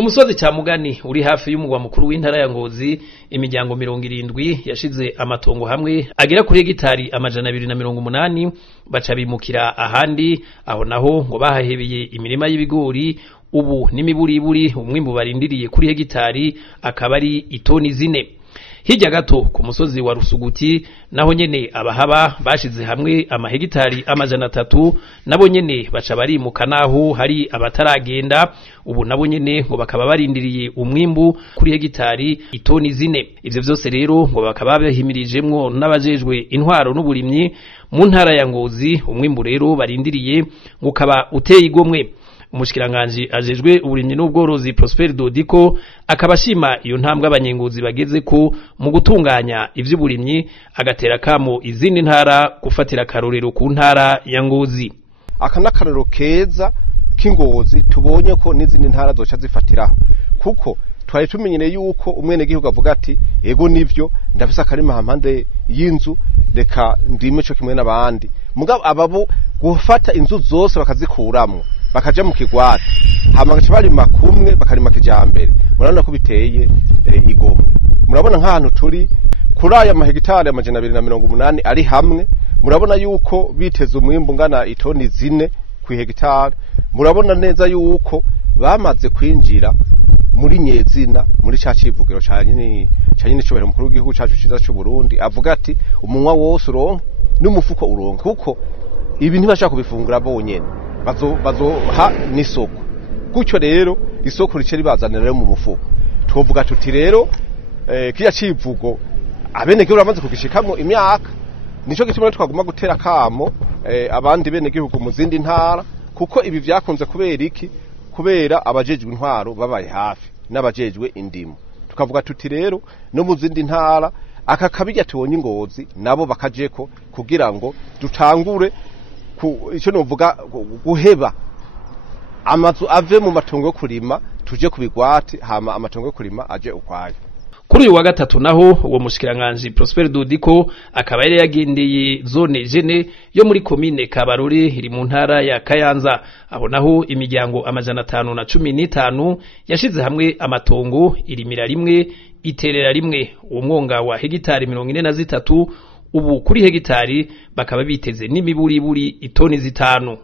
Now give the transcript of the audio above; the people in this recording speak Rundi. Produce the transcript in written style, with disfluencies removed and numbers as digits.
Ku musozi Camugani uri hafi y'umugwa mukuru w'intara ya Ngozi, imiryango 70 yashize amatongo hamwe agera kuri hegitari 280 baca bimukira ahandi, aho naho ngo bahahebeye imirima y'ibigori. Ubu n'imiburiburi umwimbu barindiriye kuri hegitari akaba ari itoni 4. Hirya gato ku musozi wa Rusuguti naho nyene abahaba bashize hamwe amahegitari 300 nabo nyene baca barimuka naho hari abataragenda. Ubu nabo nyene ngo bakaba barindiriye umwimbu kuri hegitari itoni 4. Ivyo vyose rero ngo bakaba bahimirijemwo n'abajejwe intwaro n'uburimyi mu ntara ya Ngozi. Umwimbu rero barindiriye ngo kaba uteye igomwe. Umushikiranganje ajejwe uburimyi n'ubworozi Prosper Dodiko akabashima iyo ntambwe abanyengozi bageze ko mu gutunganya ivy'uburimyi, agatera kamo izindi ntara gufatira karorero ku ntara ya Ngozi. Aka nakarero keza k'Ingozi tubonye ko n'izindi ntara zoca zifatiraho, kuko twari tumenyene yuko umwene gihugu avuga ati ego nivyo ndafise akarima hampande y'inzu reka ndime cyo kimwe n'abandi, mugabo ababo gufata inzu zose bakazikuramwo bakaja mu kigwati hama gaca barima kumwe bakarima kijambere. Murabona ko biteye igomwe. Murabona nk'ahantu turi kuri aya mahegitari 280 ari hamwe, murabona yuko biteze umwimbu ngana itoni 4 ku hegitari. Murabona neza yuko bamaze kwinjira muri nyezina muri ca civugiro cyane cobera mukuru w'igihugu cacu ciza cy'u Burundi avuga ati umunwa wose uronke n'umufuko uronke, kuko ibi ntibashaka kubifungura bonyene bazoha n'isoko. Gutyo rero isoko rice ribazanira rero mu mufuko. Tuvuga tuti rero kiya civugo abene gihugu bamaze kugishikamwo imyaka, nico gituma twaguma gutera kamo abandi bene gihugu mu zindi ntara, kuko ibi vyakunze kubera iki? Kubera abajejwe intwaro babaye hafi n'abajejwe indimo. Tukavuga tuti rero no mu zindi ntara aka kabijya tubonye Ingozi nabo bakajeko kugira ngo dutangure ico novuga guheba amazu ave mu matongo yo kurima tuje kubigwati, hama amatongo yo kurima aje ukwayo. Kuri uyu wa gatatu naho uwo mushikiranganje Prosper Dodiko akaba yari yagendeye zone jene yo muri komine Kabarore iri mu ntara ya Kayanza. Aho naho imiryango 515 yashize hamwe amatongo, irimira rimwe iterera rimwe uwo mwonga wa hegitari 43. Ubu kuri hegitari bakaba biteze n'imiburiburi itoni 5.